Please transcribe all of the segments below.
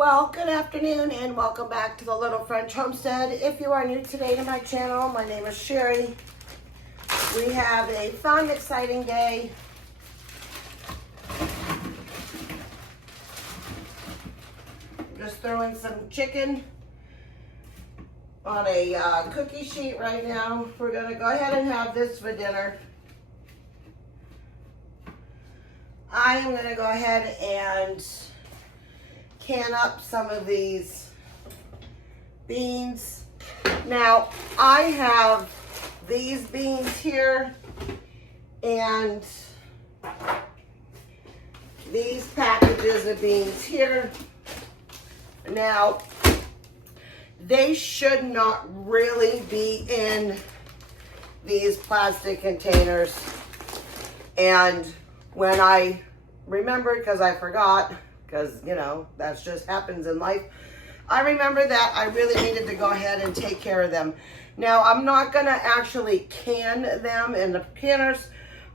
Well, good afternoon and welcome back to the Little French Homestead. If you are new today to my channel, my name is Sherry. We have a fun, exciting day. Just throwing some chicken on a cookie sheet right now. We're gonna go ahead and have this for dinner. I am gonna go ahead and can up some of these beans. Now, I have these beans here and these packages of beans here. Now, they should not really be in these plastic containers. And when I remembered, because I forgot, because, you know, that just happens in life. I remember that I really needed to go ahead and take care of them. Now, I'm not going to actually can them in the canners.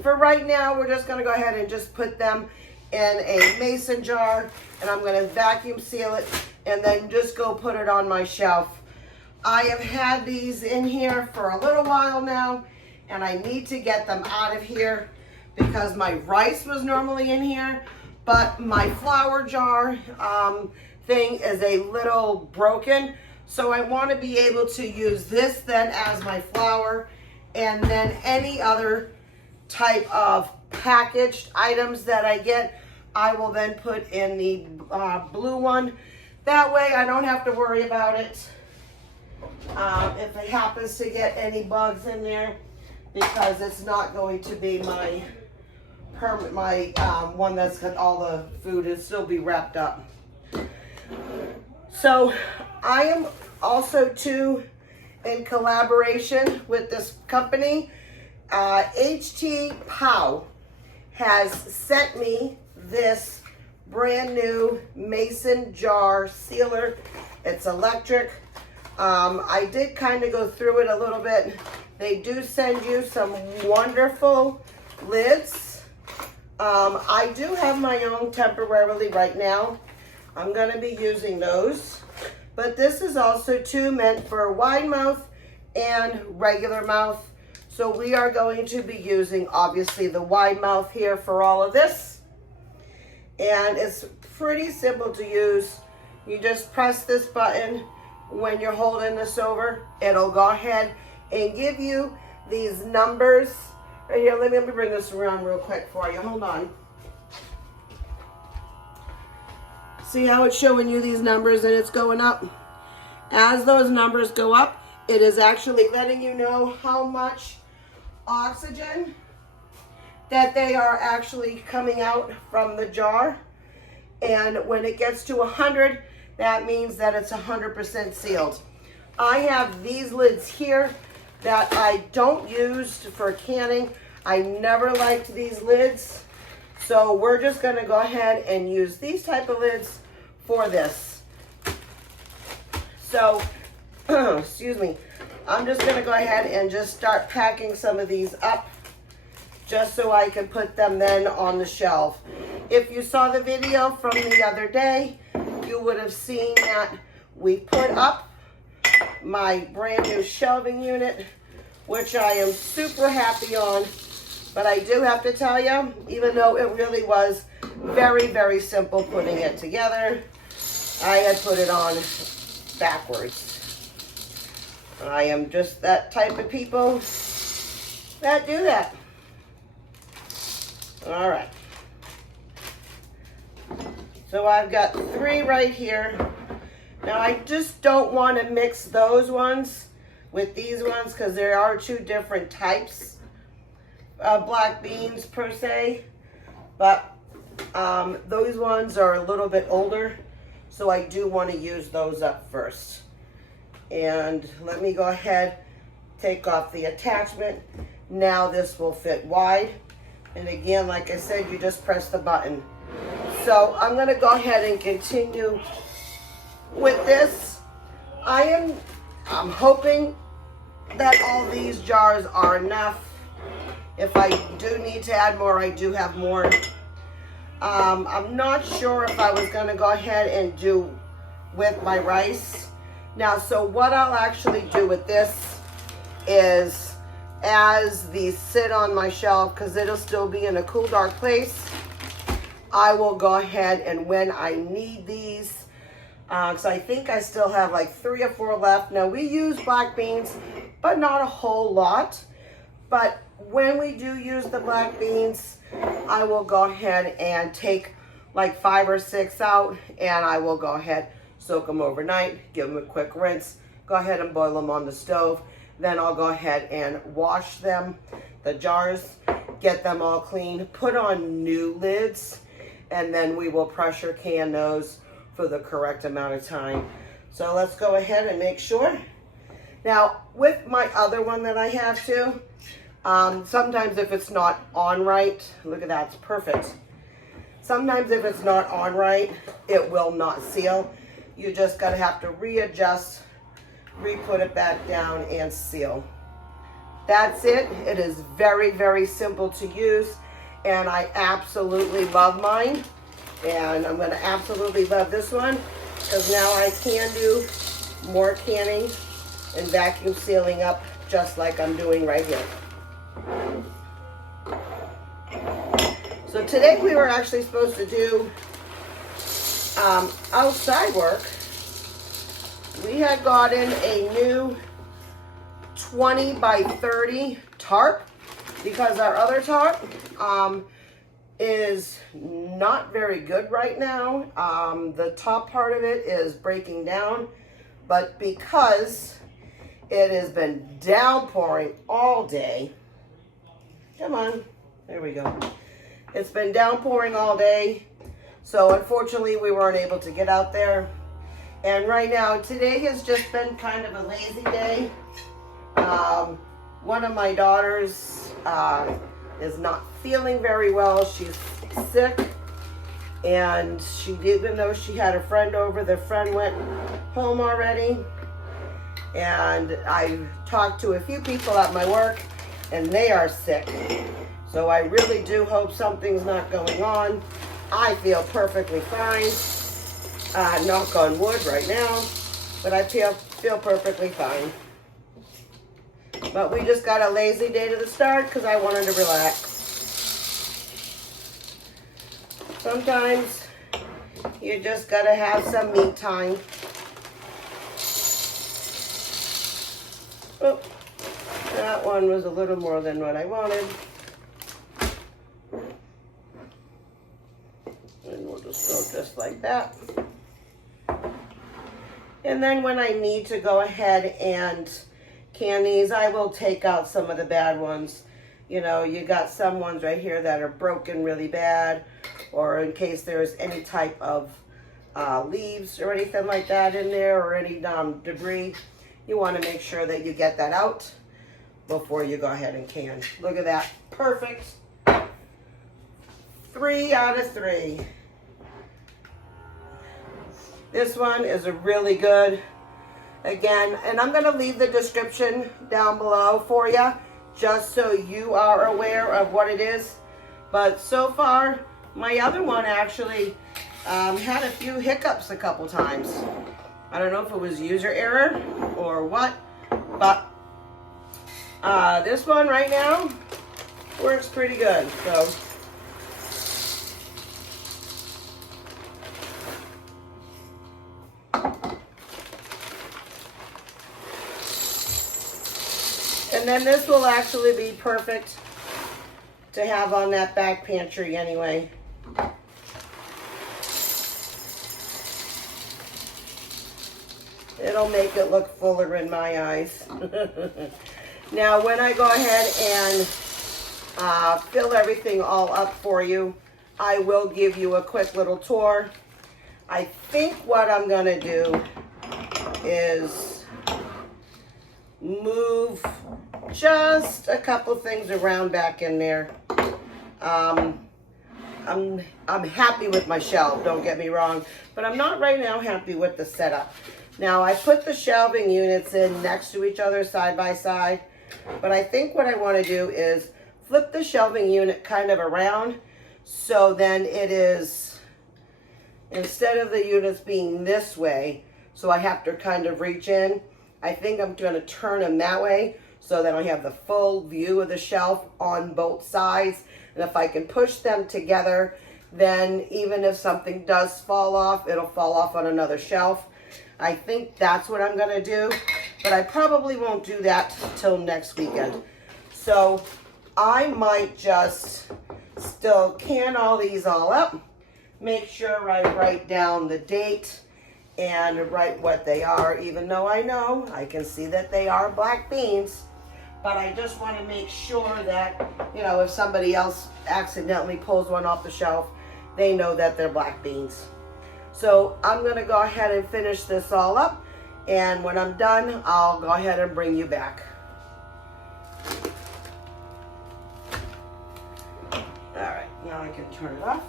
For right now, we're just going to go ahead and just put them in a mason jar, and I'm going to vacuum seal it, and then just go put it on my shelf. I have had these in here for a little while now, and I need to get them out of here because my rice was normally in here. But my flour jar thing is a little broken. So I want to be able to use this then as my flour. And then any other type of packaged items that I get, I will then put in the blue one. That way I don't have to worry about it if it happens to get any bugs in there, because it's not going to be my one that's got all the food and still be wrapped up. So I am also too in collaboration with this company. HTPOW has sent me this brand new mason jar sealer. It's electric. I did kind of go through it a little bit. They do send you some wonderful lids. I do have my own temporarily right now. I'm going to be using those. But this is also too meant for wide mouth and regular mouth. So we are going to be using obviously the wide mouth here for all of this. And it's pretty simple to use. You just press this button when you're holding this over. It'll go ahead and give you these numbers. Right here, let me bring this around real quick for you. Hold on. See how it's showing you these numbers and it's going up? As those numbers go up, it is actually letting you know how much oxygen that they are actually coming out from the jar. And when it gets to 100, that means that it's 100% sealed. I have these lids here that I don't use for canning. I never liked these lids. So we're just gonna go ahead and use these type of lids for this. So, excuse me, I'm just gonna go ahead and just start packing some of these up just so I can put them then on the shelf. If you saw the video from the other day, you would have seen that we put up my brand new shelving unit, which I am super happy on. But I do have to tell you, even though it really was very, very simple putting it together, I had put it on backwards. I am just that type of people that do that. All right. So I've got 3 right here. Now I just don't want to mix those ones with these ones because there are 2 different types of black beans per se, but those ones are a little bit older, so I do want to use those up first. And let me go ahead, take off the attachment. Now this will fit wide, and again, like I said, you just press the button. So I'm going to go ahead and continue with this. I'm hoping that all these jars are enough. If I do need to add more, I do have more. I'm not sure if I was going to go ahead and do with my rice. Now, so what I'll actually do with this is, as these sit on my shelf, because it'll still be in a cool, dark place, I will go ahead and when I need these, because I think I still have like 3 or 4 left. Now, we use black beans, but not a whole lot. But when we do use the black beans, I will go ahead and take like 5 or 6 out, and I will go ahead, soak them overnight, give them a quick rinse, go ahead and boil them on the stove. Then I'll go ahead and wash them, the jars, get them all clean, put on new lids, and then we will pressure can those for the correct amount of time. So let's go ahead and make sure. Now, with my other one that I have too, sometimes if it's not on right, look at that, it's perfect. Sometimes if it's not on right, it will not seal. You just gotta have to readjust, re-put it back down and seal. That's it. It is very, very simple to use, and I absolutely love mine. And I'm gonna absolutely love this one, because now I can do more canning and vacuum sealing up just like I'm doing right here. So today we were actually supposed to do outside work. We had gotten a new 20 by 30 tarp because our other tarp is not very good right now. The top part of it is breaking down, but because it has been downpouring all day, come on, there we go. It's been downpouring all day, so unfortunately we weren't able to get out there. And right now, today has just been kind of a lazy day. One of my daughters is not feeling very well. She's sick, and she, even though she had a friend over, the friend went home already. And I talked to a few people at my work, and they are sick. So I really do hope something's not going on. I feel perfectly fine. Knock on wood right now, but I feel perfectly fine. But we just got a lazy day to the start because I wanted to relax. Sometimes you just gotta have some me time. Oh, that one was a little more than what I wanted. And we'll just go just like that. And then when I need to go ahead and can these, I will take out some of the bad ones. You know, you got some ones right here that are broken really bad, or in case there's any type of leaves or anything like that in there, or any debris. You want to make sure that you get that out before you go ahead and can. Look at that, perfect. 3 out of 3. This one is a really good, again, and I'm going to leave the description down below for you, just so you are aware of what it is. But so far, my other one actually had a few hiccups a couple times. I don't know if it was user error or what, but this one right now works pretty good. So and then this will actually be perfect to have on that back pantry anyway. It'll make it look fuller in my eyes. Now, when I go ahead and fill everything all up for you, I will give you a quick little tour. I think what I'm gonna do is move just a couple things around back in there. I'm happy with my shelf, don't get me wrong, but I'm not right now happy with the setup. Now, I put the shelving units in next to each other side by side, but I think what I want to do is flip the shelving unit kind of around, so then it instead of the units being this way, so I have to kind of reach in, I think I'm going to turn them that way so that I have the full view of the shelf on both sides. And if I can push them together, then even if something does fall off, it'll fall off on another shelf. I think that's what I'm going to do, but I probably won't do that till next weekend. So I might just still can all these all up, make sure I write down the date and write what they are, even though I know I can see that they are black beans. But I just want to make sure that, you know, if somebody else accidentally pulls one off the shelf, they know that they're black beans. So I'm going to go ahead and finish this all up. And when I'm done, I'll go ahead and bring you back. All right, now I can turn it off.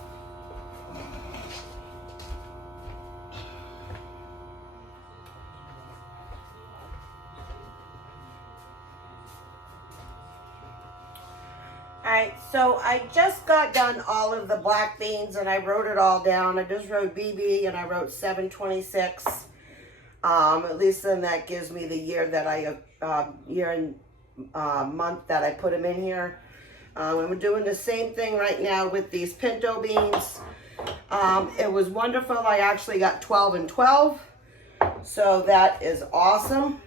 Alright, so I just got done all of the black beans and I wrote it all down. I just wrote BB and I wrote 726. At least then that gives me the year that year and month that I put them in here. I'm doing the same thing right now with these pinto beans. It was wonderful. I actually got 12 and 12. So that is awesome.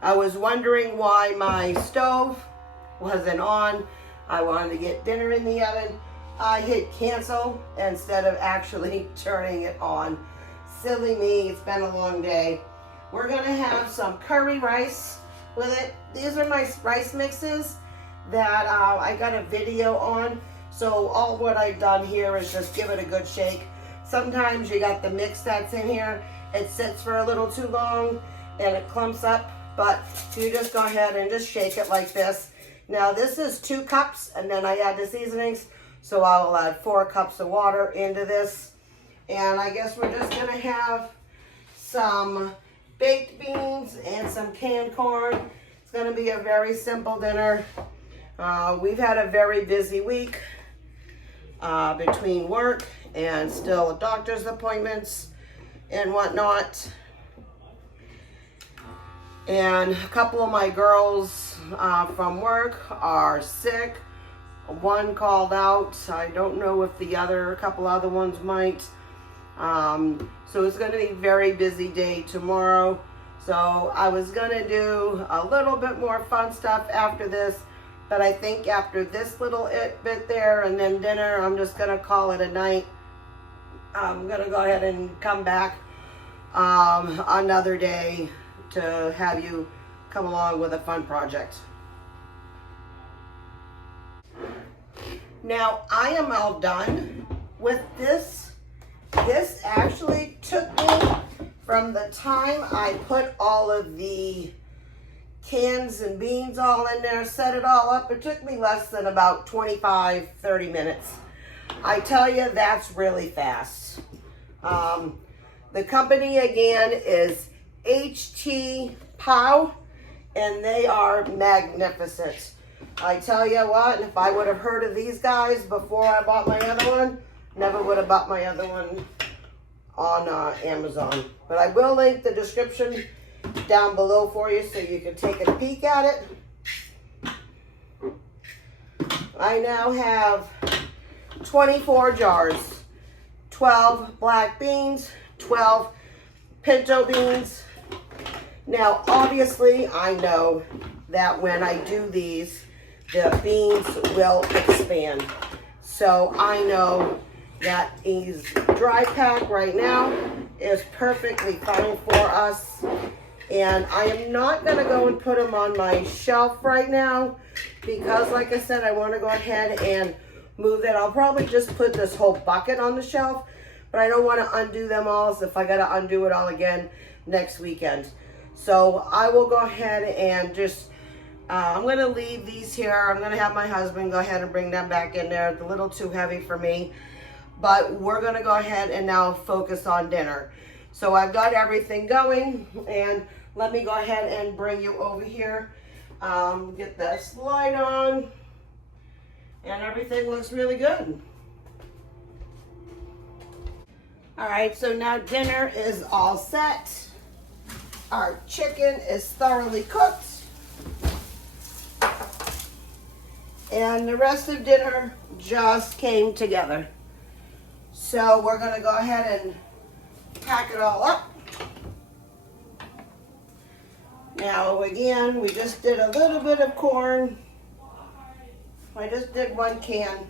I was wondering why my stove wasn't on. I wanted to get dinner in the oven. I hit cancel instead of actually turning it on. Silly me, it's been a long day. We're gonna have some curry rice with it. These are my rice mixes that I got a video on. So all what I've done here is just give it a good shake. Sometimes you got the mix that's in here, it sits for a little too long and it clumps up, but you just go ahead and just shake it like this. Now this is 2 cups and then I add the seasonings, so I will add 4 cups of water into this. And I guess we're just gonna have some baked beans and some canned corn. It's gonna be a very simple dinner. We've had a very busy week between work and still doctor's appointments and whatnot. And a couple of my girls from work are sick. One called out. I don't know if a couple other ones might. So it's going to be a very busy day tomorrow. So I was going to do a little bit more fun stuff after this. But I think after this little bit there and then dinner, I'm just going to call it a night. I'm going to go ahead and come back another day to have you come along with a fun project. Now I am all done with this. This actually took me from the time I put all of the cans and beans all in there, set it all up, it took me less than about 25-30 minutes. I tell you, that's really fast. The company again is HTPOW, and they are magnificent. I tell you what, if I would have heard of these guys before I bought my other one, never would have bought my other one on Amazon. But I will link the description down below for you so you can take a peek at it. I now have 24 jars, 12 black beans, 12 pinto beans. Now, obviously, I know that when I do these, the beans will expand. So I know that these dry pack right now is perfectly fine for us. And I am not going to go and put them on my shelf right now because, like I said, I want to go ahead and move that. I'll probably just put this whole bucket on the shelf, but I don't want to undo them all, so if I got to undo it all again next weekend. So I will go ahead and just, I'm going to leave these here. I'm going to have my husband go ahead and bring them back in there. It's a little too heavy for me, but we're going to go ahead and now focus on dinner. So I've got everything going, and let me go ahead and bring you over here. Get this light on, and everything looks really good. All right, so now dinner is all set. Our chicken is thoroughly cooked. And the rest of dinner just came together. So we're gonna go ahead and pack it all up. Now again, we just did a little bit of corn. I just did 1 can.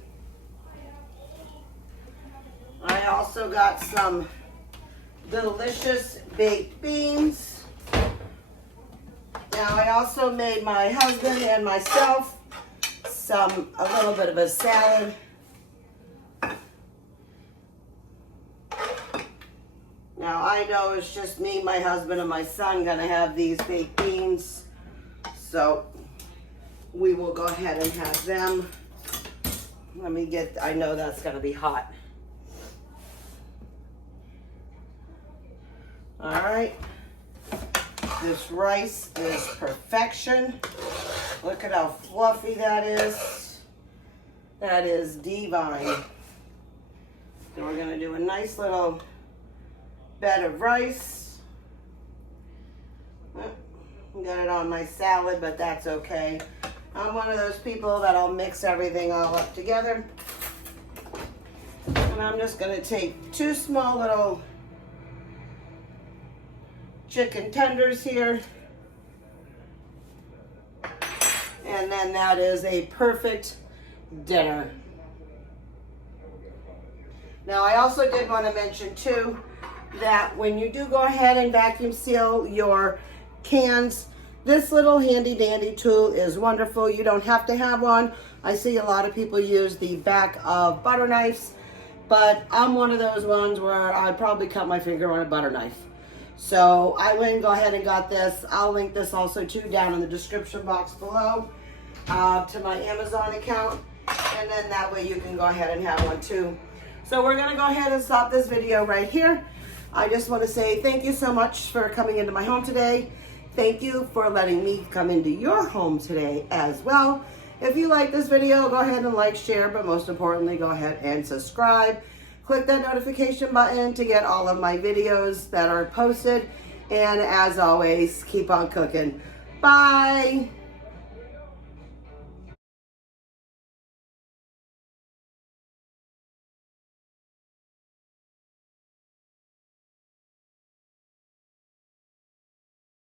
I also got some delicious baked beans. Now I also made my husband and myself a little bit of a salad. Now I know it's just me, my husband, and my son gonna have these baked beans. So we will go ahead and have them. Let me get, I know that's gonna be hot. All right, this rice is perfection. Look at how fluffy that is. That is divine. So we're gonna do a nice little bed of rice. Got it on my salad, but that's okay. I'm one of those people that'll mix everything all up together. And I'm just gonna take 2 small little chicken tenders here. And then that is a perfect dinner. Now I also did want to mention too that when you do go ahead and vacuum seal your cans, this little handy dandy tool is wonderful. You don't have to have one. I see a lot of people use the back of butter knives, but I'm one of those ones where I'd probably cut my finger on a butter knife. So I went and go ahead and got this. I'll link this also too down in the description box below to my Amazon account. And then that way you can go ahead and have one too. So we're gonna go ahead and stop this video right here. I just wanna say thank you so much for coming into my home today. Thank you for letting me come into your home today as well. If you like this video, go ahead and like, share, but most importantly, go ahead and subscribe. Click that notification button to get all of my videos that are posted. And as always, keep on cooking. Bye.